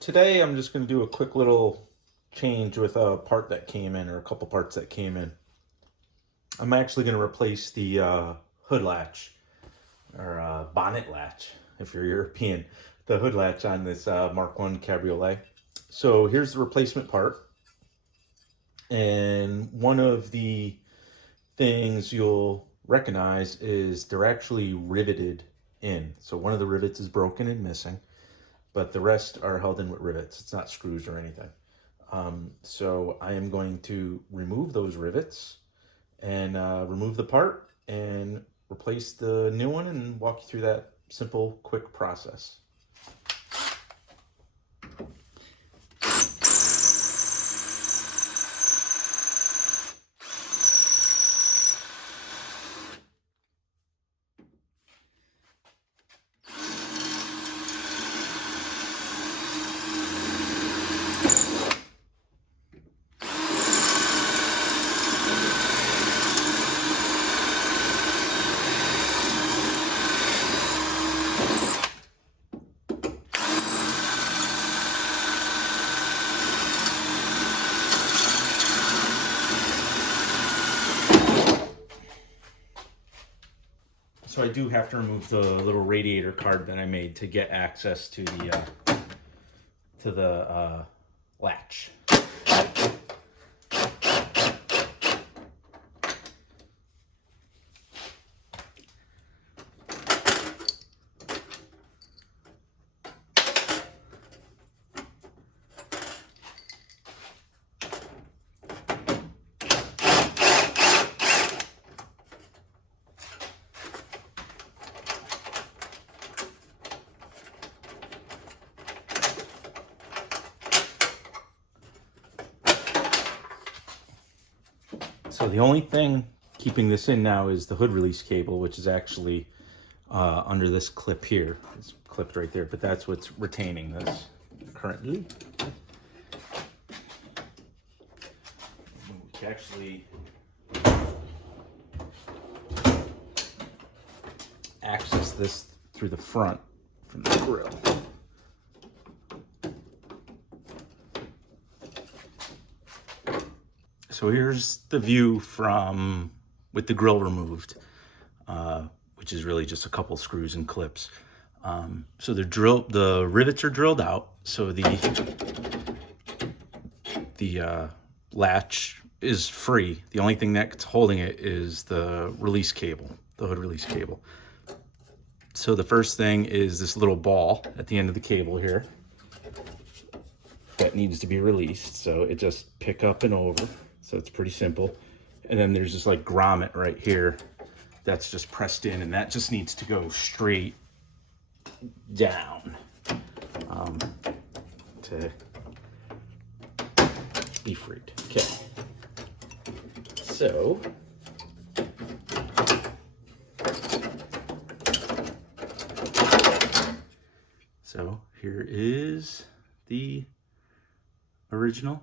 Today I'm just going to do a quick little change with a part that came in, or a couple parts that came in. I'm actually going to replace the hood latch, or bonnet latch, if you're European, the hood latch on this Mk1 Cabriolet. So here's the replacement part. And one of the things you'll recognize is they're actually riveted in. So one of the rivets is broken and missing, but the rest are held in with rivets. It's not screws or anything. So I am going to remove those rivets and remove the part and replace the new one and walk you through that simple, quick process. So I do have to remove the little radiator card that I made to get access to the latch. So the only thing keeping this in now is the hood release cable, which is actually under this clip here. It's clipped right there, but that's what's retaining this currently. We can actually access this through the front from the grill. So here's the view from with the grill removed, which is really just a couple screws and clips. So the rivets are drilled out. So the latch is free. The only thing that's holding it is the release cable, the hood release cable. So the first thing is this little ball at the end of the cable here that needs to be released. So it just pick up and over. So it's pretty simple. And then there's this like grommet right here that's just pressed in, and that just needs to go straight down to be freed. Okay. So here is the original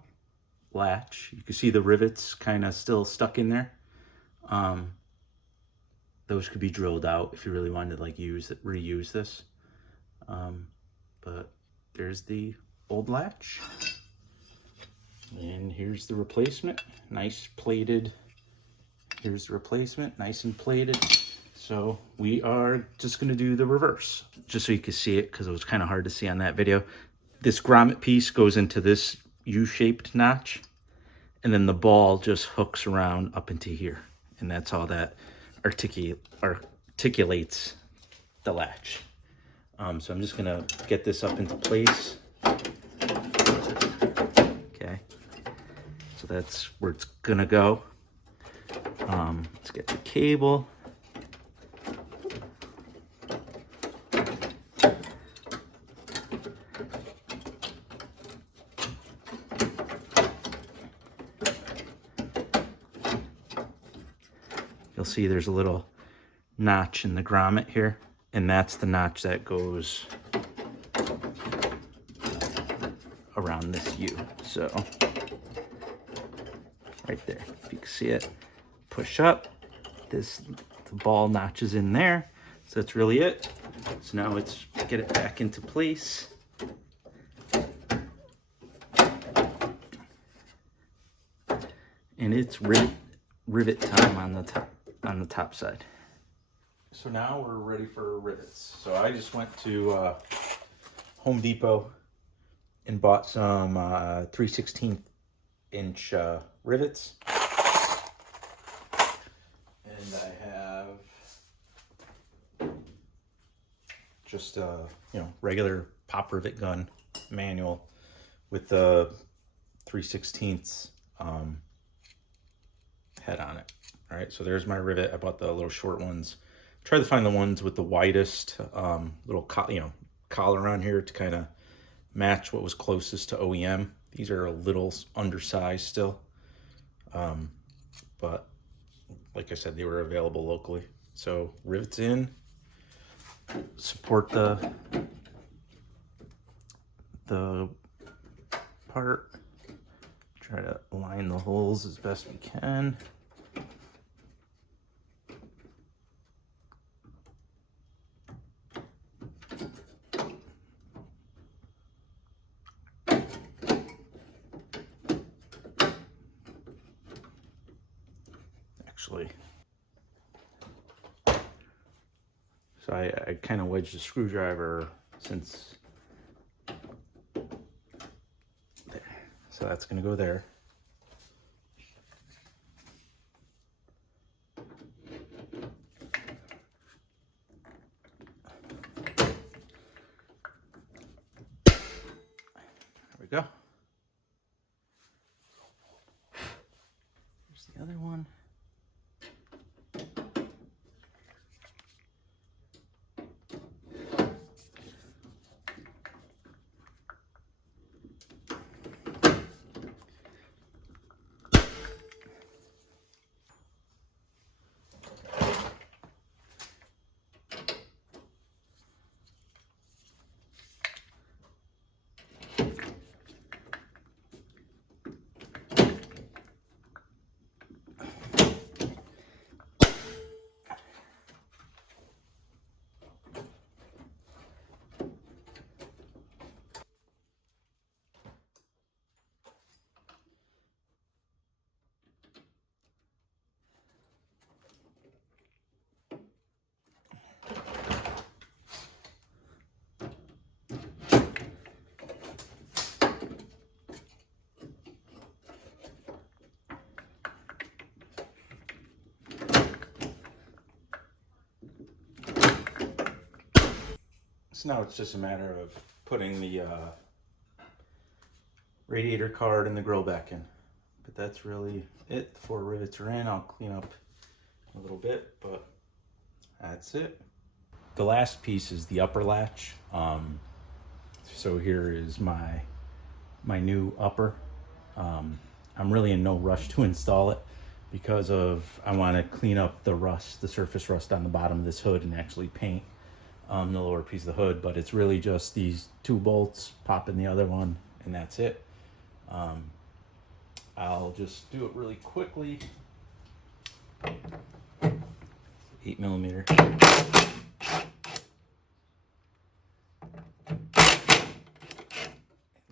latch. You can see the rivets kind of still stuck in there. Those could be drilled out if you really wanted to like reuse this. But there's the old latch. And here's the replacement, nice plated. Here's the replacement, nice and plated. So we are just gonna do the reverse, just so you can see it, because it was kind of hard to see on that video. This grommet piece goes into this U-shaped notch, and then the ball just hooks around up into here, and that's all that articulates the latch. So I'm just gonna get this up into place. Okay, so that's where it's gonna go. Let's get the cable. You'll see there's a little notch in the grommet here, and that's the notch that goes around this U. So right there, if you can see it, push up, the ball notches in there. So that's really it. So now let's get it back into place. and it's rivet time on the top side. So now we're ready for rivets. So I just went to Home Depot and bought some 3/16 inch rivets. And I have just a regular pop rivet gun manual with the 3/16 head on it. All right, so there's my rivet. I bought the little short ones. Try to find the ones with the widest little collar on here to kind of match what was closest to OEM. These are a little undersized still, but like I said, they were available locally. So rivets in, support the part, try to line the holes as best we can. So I kind of wedged the screwdriver since there. So that's going to go there. There we go. Here's the other one. So now it's just a matter of putting the radiator card and the grill back in. But that's really it. The 4 rivets are in. I'll clean up a little bit, but that's it. The last piece is the upper latch. So here is my new upper. I'm really in no rush to install it because I want to clean up the rust, the surface rust on the bottom of this hood, and actually paint the lower piece of the hood. But it's really just these 2 bolts, pop in the other one, and that's it. I'll just do it really quickly. 8mm.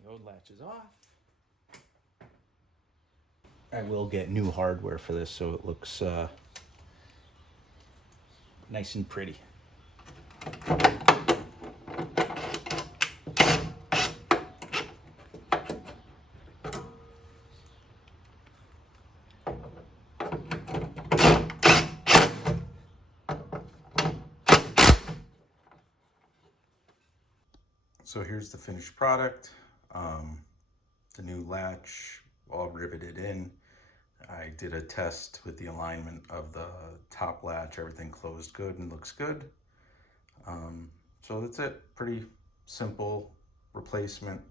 The old latch is off. I will get new hardware for this so it looks nice and pretty. So here's the finished product. The new latch all riveted in. I did a test with the alignment of the top latch. Everything closed good and looks good. So that's it. Pretty simple replacement.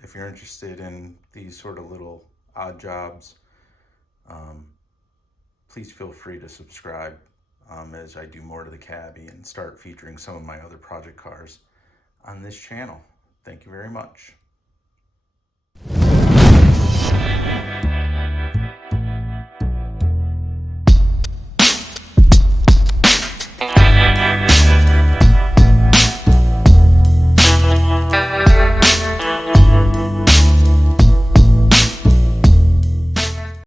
If you're interested in these sort of little odd jobs, please feel free to subscribe as I do more to the Cabby and start featuring some of my other project cars on this channel. Thank you very much.